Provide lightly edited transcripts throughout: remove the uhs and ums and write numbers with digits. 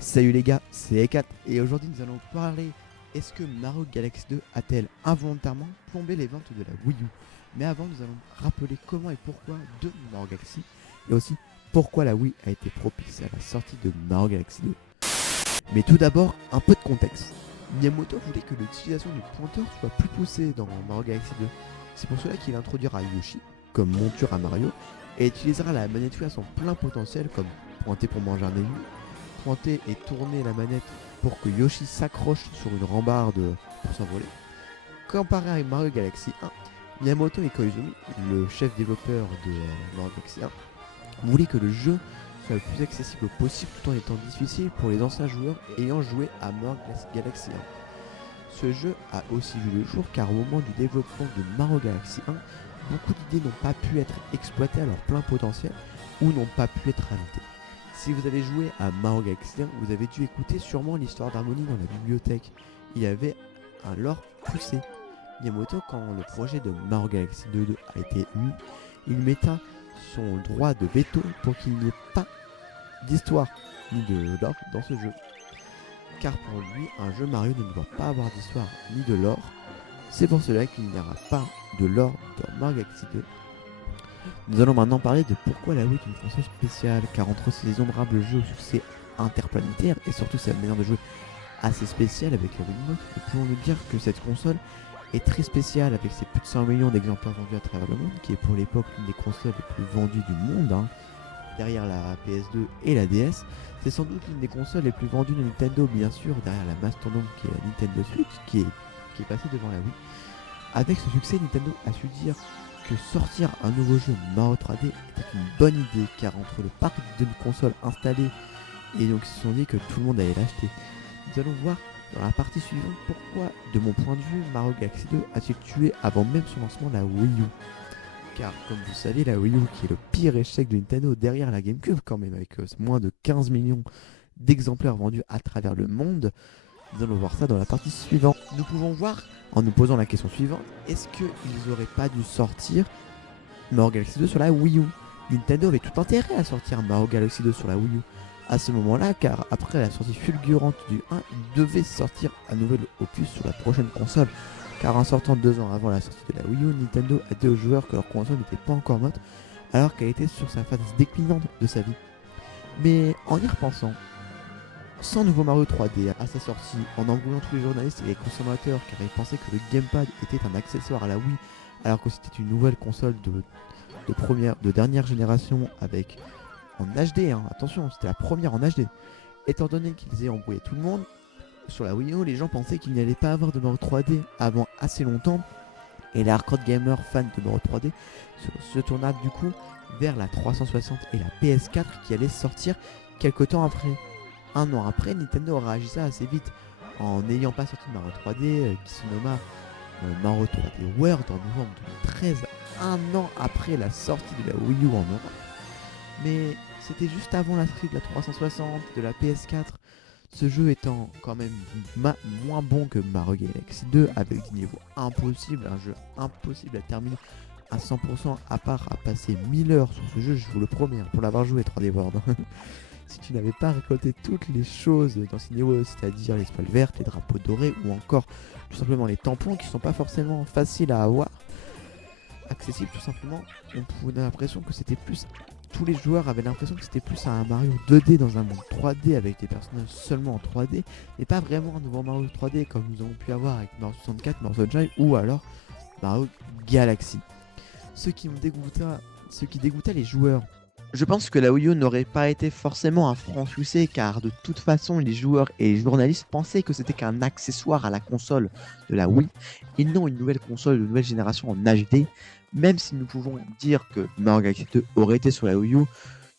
Salut les gars, c'est Ekat et aujourd'hui nous allons parler est-ce que Mario Galaxy 2 a-t-elle involontairement plombé les ventes de la Wii U. Mais avant nous allons rappeler comment et pourquoi de Mario Galaxy et aussi pourquoi la Wii a été propice à la sortie de Mario Galaxy 2. Mais tout d'abord un peu de contexte. Miyamoto voulait que l'utilisation du pointeur soit plus poussée dans Mario Galaxy 2. C'est pour cela qu'il introduira Yoshi comme monture à Mario et utilisera la manette Wii à son plein potentiel comme pointer pour manger un ennemi, pointer et tourner la manette pour que Yoshi s'accroche sur une rambarde pour s'envoler. Comparé à Mario Galaxy 1, Miyamoto et Koizumi, le chef développeur de Mario Galaxy 1, voulaient que le jeu soit le plus accessible possible tout en étant difficile pour les anciens joueurs ayant joué à Mario Galaxy 1. Ce jeu a aussi vu le jour car au moment du développement de Mario Galaxy 1, beaucoup d'idées n'ont pas pu être exploitées à leur plein potentiel ou n'ont pas pu être rajoutées. Si vous avez joué à Mario Galaxy 1, vous avez dû écouter sûrement l'histoire d'Harmony dans la bibliothèque. Il y avait un lore poussé. Miyamoto, quand le projet de Mario Galaxy 2 a été mis, il metta son droit de veto pour qu'il n'y ait pas d'histoire ni de lore dans ce jeu. Car pour lui, un jeu Mario ne doit pas avoir d'histoire ni de lore. C'est pour cela qu'il n'y aura pas de lore dans Mario Galaxy 2. Nous allons maintenant parler de pourquoi la Wii est une console spéciale, car entre ses innombrables jeux au succès interplanétaire et surtout sa manière de jouer assez spéciale avec la Wii Remote, nous pouvons nous dire que cette console est très spéciale avec ses plus de 100 millions d'exemplaires vendus à travers le monde, qui est pour l'époque l'une des consoles les plus vendues du monde, derrière la PS2 et la DS. C'est sans doute l'une des consoles les plus vendues de Nintendo, bien sûr, derrière la mastodonte qui est la Nintendo Switch, qui est passée devant la Wii. Avec ce succès, Nintendo a su dire que sortir un nouveau jeu Mario 3D était une bonne idée, car entre le parc de consoles installé et donc ils se sont dit que tout le monde allait l'acheter. Nous allons voir dans la partie suivante pourquoi, de mon point de vue, Mario Galaxy 2 a-t-il tué avant même son lancement la Wii U. Car comme vous savez, la Wii U qui est le pire échec de Nintendo derrière la GameCube quand même, avec moins de 15 millions d'exemplaires vendus à travers le monde. Nous allons voir ça dans la partie suivante. Nous pouvons voir en nous posant la question suivante, est-ce qu'ils auraient pas dû sortir Mario Galaxy 2 sur la Wii U? Nintendo avait tout intérêt à sortir Mario Galaxy 2 sur la Wii U à ce moment-là, car après la sortie fulgurante du 1, ils devaient sortir un nouvel opus sur la prochaine console. Car en sortant 2 ans avant la sortie de la Wii U, Nintendo a dit aux joueurs que leur console n'était pas encore morte, alors qu'elle était sur sa phase déclinante de sa vie. Mais en y repensant, sans nouveau Mario 3D à sa sortie, en embrouillant tous les journalistes et les consommateurs car ils pensaient que le gamepad était un accessoire à la Wii alors que c'était une nouvelle console de dernière génération avec en HD, attention, c'était la première en HD. Étant donné qu'ils aient embrouillé tout le monde, sur la Wii U, les gens pensaient qu'il n'y allait pas avoir de Mario 3D avant assez longtemps et les hardcore gamers fans de Mario 3D se tourna du coup vers la 360 et la PS4 qui allaient sortir quelques temps après. Un an après, Nintendo a réagi ça assez vite en n'ayant pas sorti Mario 3D qui se nomma Mario 3D World en novembre 2013, un an après la sortie de la Wii U en Europe. Mais c'était juste avant la sortie de la 360, de la PS4, ce jeu étant quand même moins bon que Mario Galaxy 2 avec des niveaux impossibles, un jeu impossible à terminer à 100% à part à passer 1000 heures sur ce jeu, je vous le promets, pour l'avoir joué 3D World. Si tu n'avais pas récolté toutes les choses dans ces niveaux, c'est-à-dire les spoils vertes, les drapeaux dorés ou encore tout simplement les tampons qui sont pas forcément faciles à avoir, accessibles tout simplement, on a l'impression que c'était plus... Tous les joueurs avaient l'impression que c'était plus un Mario 2D dans un monde 3D avec des personnages seulement en 3D et pas vraiment un nouveau Mario 3D comme nous avons pu avoir avec Mario 64, Mario Sunshine ou alors Mario Galaxy. Ce qui dégoûtait les joueurs. Je pense que la Wii U n'aurait pas été forcément un franc succès car de toute façon les joueurs et les journalistes pensaient que c'était qu'un accessoire à la console de la Wii et non une nouvelle console de nouvelle génération en HD. Même si nous pouvons dire que Mario Galaxy 2 aurait été sur la Wii U,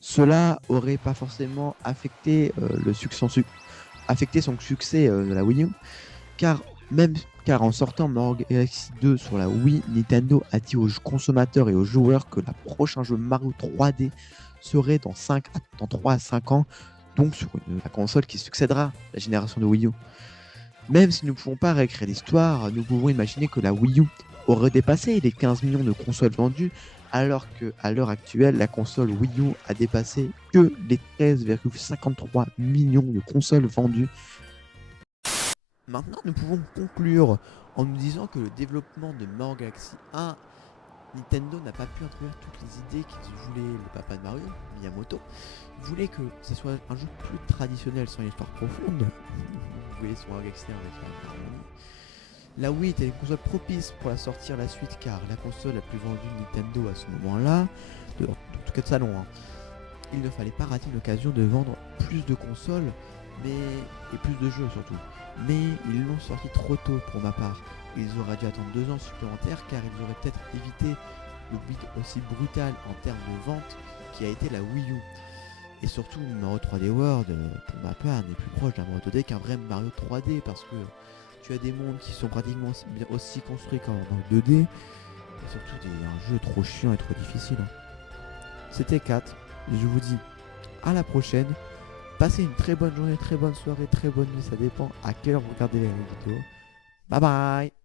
cela aurait pas forcément affecté son succès de la Wii U car en sortant Mario Galaxy 2 sur la Wii, Nintendo a dit aux consommateurs et aux joueurs que le prochain jeu Mario 3D serait dans 3 à 5 ans, donc sur la console qui succédera à la génération de Wii U. Même si nous ne pouvons pas réécrire l'histoire, nous pouvons imaginer que la Wii U aurait dépassé les 15 millions de consoles vendues alors qu'à l'heure actuelle, la console Wii U a dépassé que les 13,53 millions de consoles vendues. Maintenant, nous pouvons conclure en nous disant que le développement de Mario Galaxy 1, Nintendo n'a pas pu introduire toutes les idées qu'ils voulaient. Le papa de Mario, Miyamoto, voulait que ce soit un jeu plus traditionnel sans une histoire profonde. Vous voyez son Mario Galaxy 1 avec la harmonie. La Wii était une console propice pour la sortir la suite car la console la plus vendue de Nintendo à ce moment-là, en tout cas de salon, hein. Il ne fallait pas rater l'occasion de vendre plus de consoles et plus de jeux surtout. Mais ils l'ont sorti trop tôt pour ma part. Ils auraient dû attendre 2 ans supplémentaires car ils auraient peut-être évité le bid aussi brutal en termes de vente qui a été la Wii U. Et surtout, Mario 3D World, pour ma part, n'est plus proche d'un Mario 2D qu'un vrai Mario 3D parce que tu as des mondes qui sont pratiquement aussi construits qu'en Mario 2D et surtout un jeu trop chiant et trop difficile. C'était 4. Je vous dis à la prochaine. Passez une très bonne journée, très bonne soirée, très bonne nuit. Ça dépend à quelle heure vous regardez la vidéo. Bye bye.